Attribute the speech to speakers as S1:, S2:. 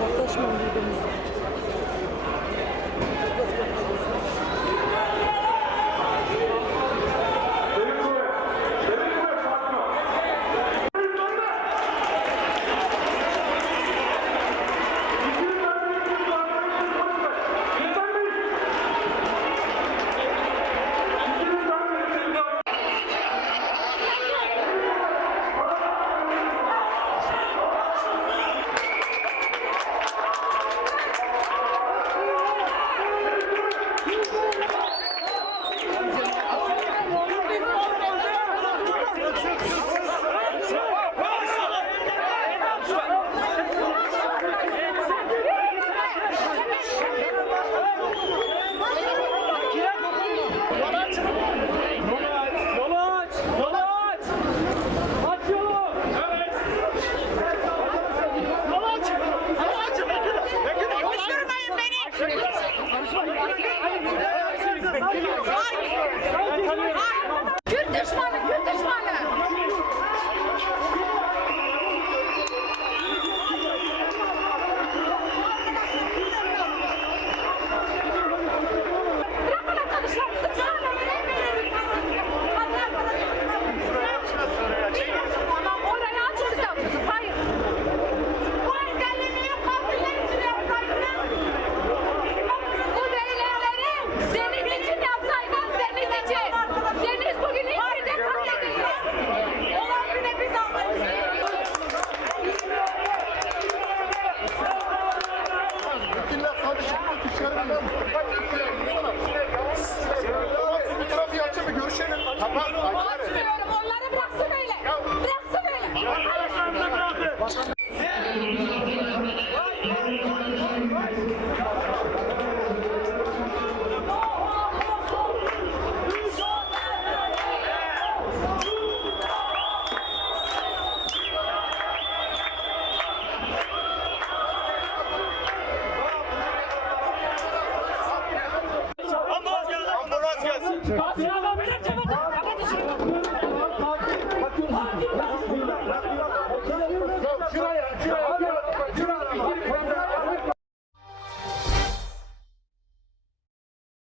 S1: Muhteşem bir
S2: deniz. থাকবেন Thank you.
S3: Ambulans gelsin.
S2: Silahla benim cebimden. Kapat işini.